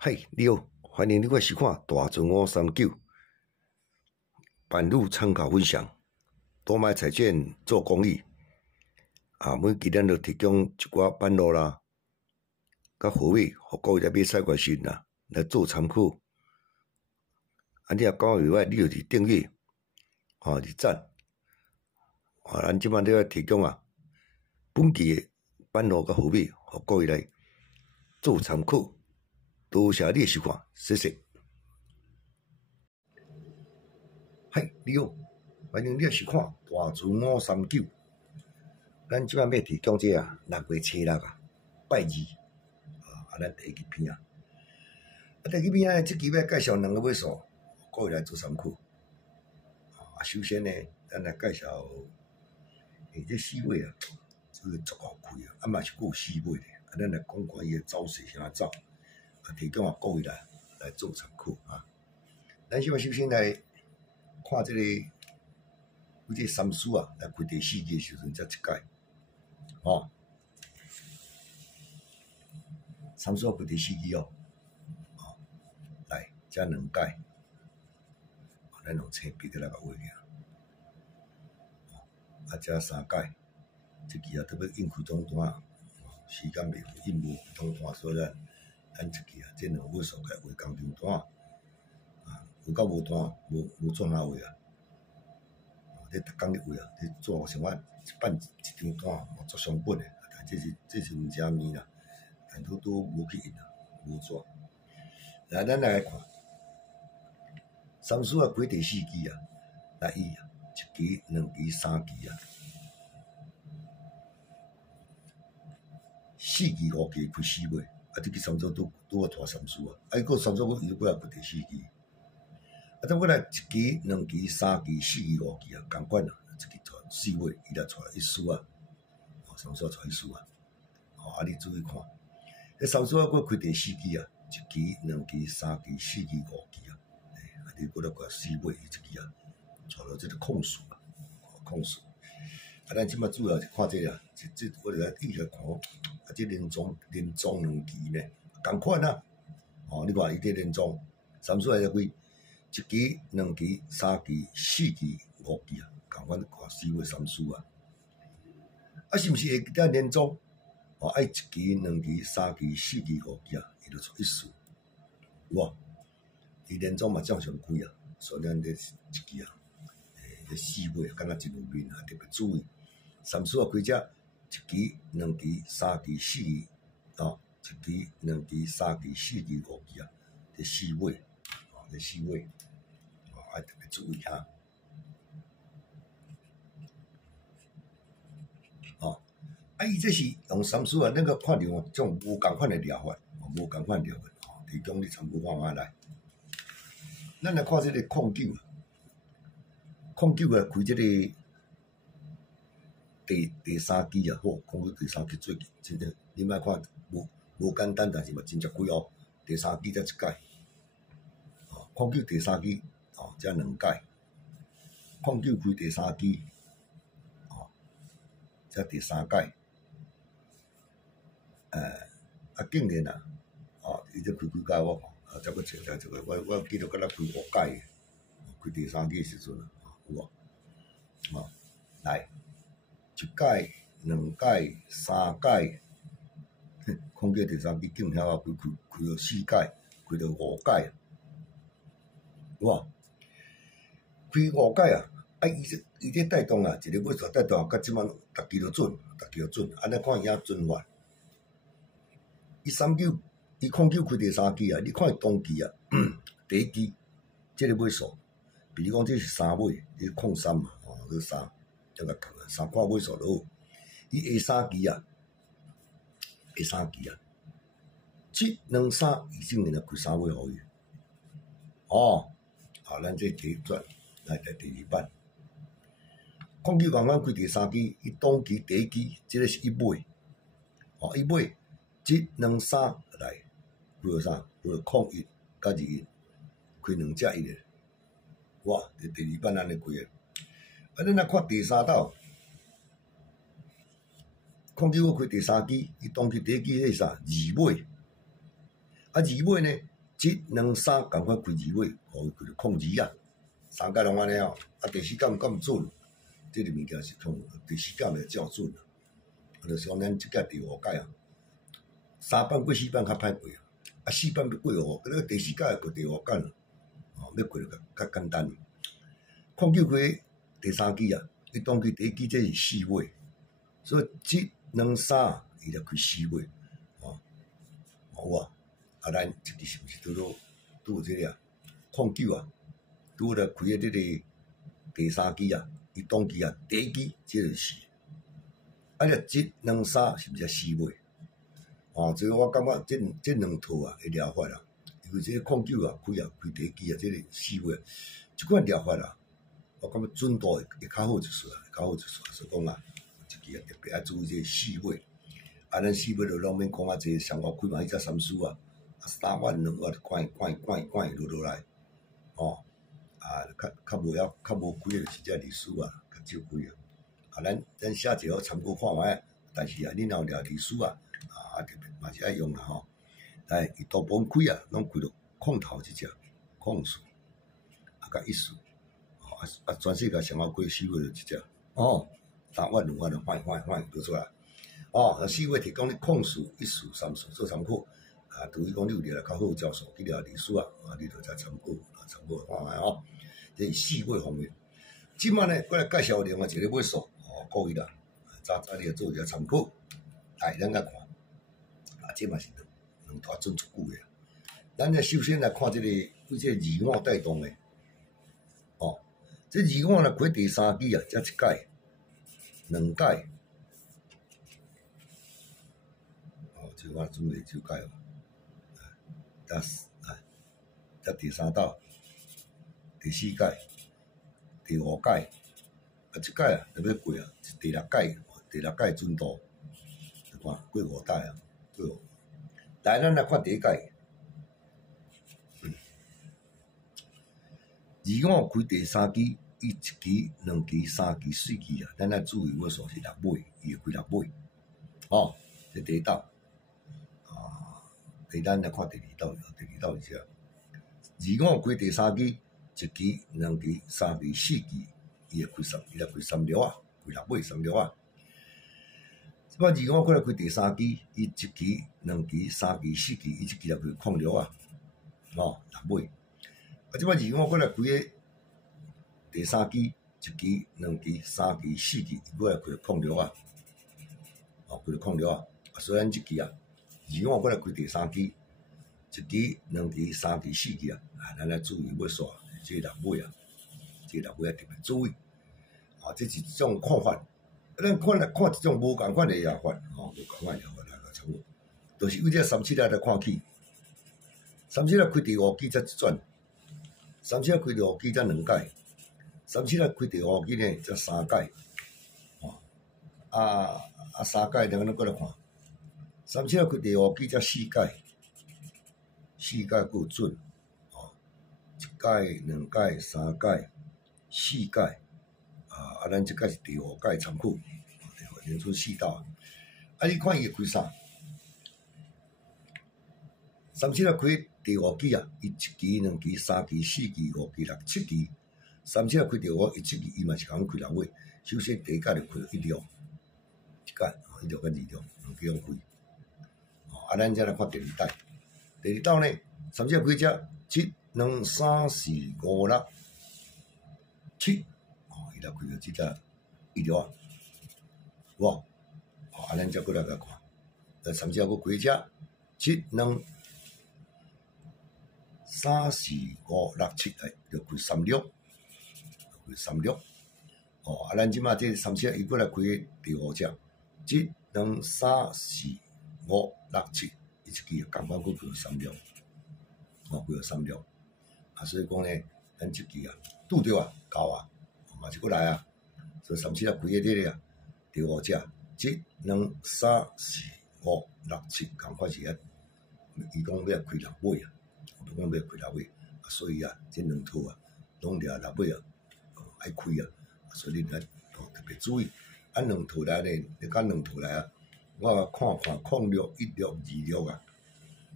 嗨，你好，欢迎你来收看大船539版路参考分享。多买彩券做公益每期咱就提供一寡版路啦，甲货尾，互各位来买菜瓜新啦，来做参考。你若讲袂歹，你就是订阅，是赞。咱即摆咧提供本期的版路甲货尾，互各位来做参考。多谢你的收看，谢谢。嗨，你好，欢迎你来收看大船539。咱即摆要提供这6月初6拜二咱第一支片第一支片即期要介绍2个尾数，各位来做参考。首先呢，咱来介绍这4尾这个足好开嘛是有4尾的，咱来讲看伊的走势啥走，提供各位来做参考咱首先来看这个，有这三输来开第4支的时阵才一届，三输开第4支来这2届，咱用青笔在那个画去这3届，这期特别应开通单，时间袂应无通单，所以咱这期这2尾数来画工程单有够无单，无做哪画你逐工咧画你做像我一办一张单做上本的，但这是毋正面啦，但都无去印无做。来，咱来看三输开第4支来伊1支、2支、3支4支、5支开4尾，这支三输拄好拖三输伊个三输伊过来开第4支。再过来1支、2支、3支、4支、5支同款这支带4尾，伊来带1输三输带1输你注意看，这三输过开第4支1支、2支、3支、4支、5支你过来过4尾，伊这支带到这个空数空数咱即摆主要是看这这我来一来看这连庄2支呢，同款你看伊这连庄三输来开1支、2支、3支、4支、5支同款看4尾三输是毋是会在连庄1支、2支、3支、4支、5支伊就带1输有无？伊连庄嘛正常开所以咱这1支这4尾敢若真有面特别注意。三输开这1支、2支、3支、4支1支、2支、3支、4支、5支这4尾这4尾特别注意伊这是用三输那个看到种无共款的疗法，无共款疗法提供你参考看下来。咱来看这个控9开这个第3支好，控9第3支最近真正你莫看无简单，但是嘛真正贵第3支才一届控9第3支这2届，控9开第3支这第3届竟然伊这开几届我看再搁找这个我记得敢若开5届开第3支的时阵有无来1届、2届、3届控9第3支竟然开到4届，开到5届有无？开5届伊这带动一个尾数带动到即摆逐期都准，安尼看伊准法。伊控9开第3支你看伊当期第1支这个尾数，比如讲这是3尾，你控3嘛这3这个3看尾数就好。伊下3支下3支7、2、3伊竟然开3尾互伊咱这第一转来第2版。控9刚刚开第3支，伊当期第1支，这个是1尾，1尾7、2、3来开到啥？开到控1甲2开2只1个，哇！第2版安尼开的。咱来看第3道，控9开第3支，伊当期第1支迄啥？2尾，2尾呢？即两三共款开字尾，互伊开着控字啊，三届拢安尼哦，啊第四届咁准，即个物件是控第四届就较准啊。就是讲咱即届第五届啊，三班过四班较歹过啊，啊四班要过哦，迄个第四届过第五届了，哦要过就较简单。控球开第三支啊，伊当期第一支这是四尾，所以即两三伊就开四尾，哦，有啊，啊咱即支是毋是拄有即个啊？控球啊，拄来开即个第三支啊，伊当期啊第一支即就是四。啊！了，即两三是毋是四尾？哦，所以我感觉即两套啊，会疗法啦。因为即个控球啊，开第一支啊，即个四尾，即款疗法啦，我感觉准度会较好一丝啊，较好一丝。所以讲啊，即支啊特别爱注意即个四尾。啊，咱四尾就拢免讲啊，济上外开嘛，迄只三输啊，3万2万管落来。哦，啊，较无开的就是只二输啊，较少开啊。啊，咱写一个参考看卖，但是啊，恁若有掠字数啊，啊特别嘛是爱用啦吼。但伊大部分开啊，拢开到空头即只空数，啊甲一数，啊全世界上好开四位就即只，哦，3万2万就换倒出来，哦，四位提供你空数、一数、三数做参考，啊，除非讲你有掠较好教授去掠字数啊，啊，你就再参考看卖吼。这是四位方面，即摆呢，过来介绍另外一个尾数。故意啦，早你要做一下参考，来咱来看，啊，这嘛是两大准足久的。咱呢首先来看这个为这二五带动的，哦，这二五呢开第三支啊，才一届、两届，哦，这我准备9届哦，才第三道、第四届、第五届。啊，即届啊，就要过啊，是第六届准度，你看过5代啊，过。来，咱来看第一届，二五开第三支，伊1支、2支、3支、4支啊，咱来注意尾数是6尾，伊会开6尾，哦，这第一道，啊，咱来看第二道是啥？二五开第三支，1支、2支、3支、4支。伊会开3条啊，开6尾3条啊。即摆二五过来开第三支，伊1支、2支、3支、4支，伊1支也开空条啊，哦6尾。啊，即摆二五过来开个第三支，1支、2支、3支、4支，伊过来开空条啊，哦开空条啊。啊，虽然即支啊，二五过来开第三支，1支、2支、3支、4支啊，啊，咱来注意尾数，即6尾啊。这6尾啊特别注意，啊，这是一种看法。咱看这种无共款的疗法，无共款的疗法来个参考，就是为这37来看起。37开第5支才一转，37开第5支才2届，37开第5支呢才3届，哦，3届咱过来看，37开第5支才4届，4届够准，哦，1届、2届、3届。4届啊，咱即届是第5届参考，连出4道。啊，你看伊会开啥？37开第5支啊，伊1支、2支、3支、4支、5支、6、7支。37开第5，伊7支伊嘛是共开6尾。首先第一届就开1条，一届1条跟2条两支拢开。啊，咱再来看第二代。第二道呢，37开只7、2、3、4、5、6。7，哦，伊来开到即只1条啊，有无？哦，啊，咱再过来甲看，37个开只7、2、3、4、5、6、7，哎，就开3条，开3条。哦，啊，咱即马这37伊过来开第5只，7、2、3、4、5、6、7，伊一支共款过开3条，哦，开3条。啊，所以讲呢，咱即支啊，拄着啊。够啊，嘛是过来啊，所以37开迄个啊，第5只7、2、3、4、5、6、7，共款是啊，伊讲要开6尾啊，讲要开6尾，啊，所以啊，这两套啊，拢掠6尾啊，爱开啊，所以你来特别注意，啊，两套来呢，你讲两套来啊，我看控6、1、6、2、6啊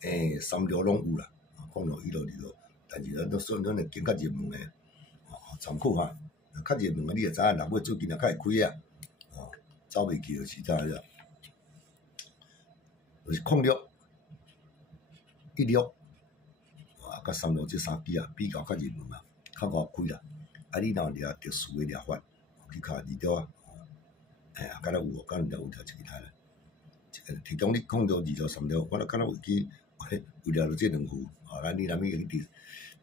，3条拢有啦，讲到1路2路，但是咱算咱会经较热门诶，参考哈。较热门诶，你会知影，若尾最近也较会开啊，走袂去就是啥个，就是06、16，甲36这3支啊，比较较热门啊，较好开啦。啊，你若掠特殊诶掠法，去卡2条啊，敢若有，敢若有掠一台啦。提供你06、2条、3条，我敢若有记，有掠着这2副。咱你若物去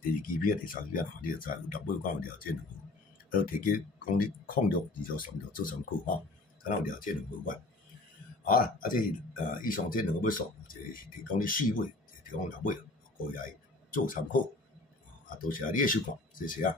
第2支片、第3支片看，你就知有落尾敢有掠这2副。提供讲你06、2条、3条做参考吼，敢若有掠这2副款。好啊，这是以上这2个要素，一个是提供你试买，一个提供落尾，各位来做参考。多谢你的收看，谢谢啊。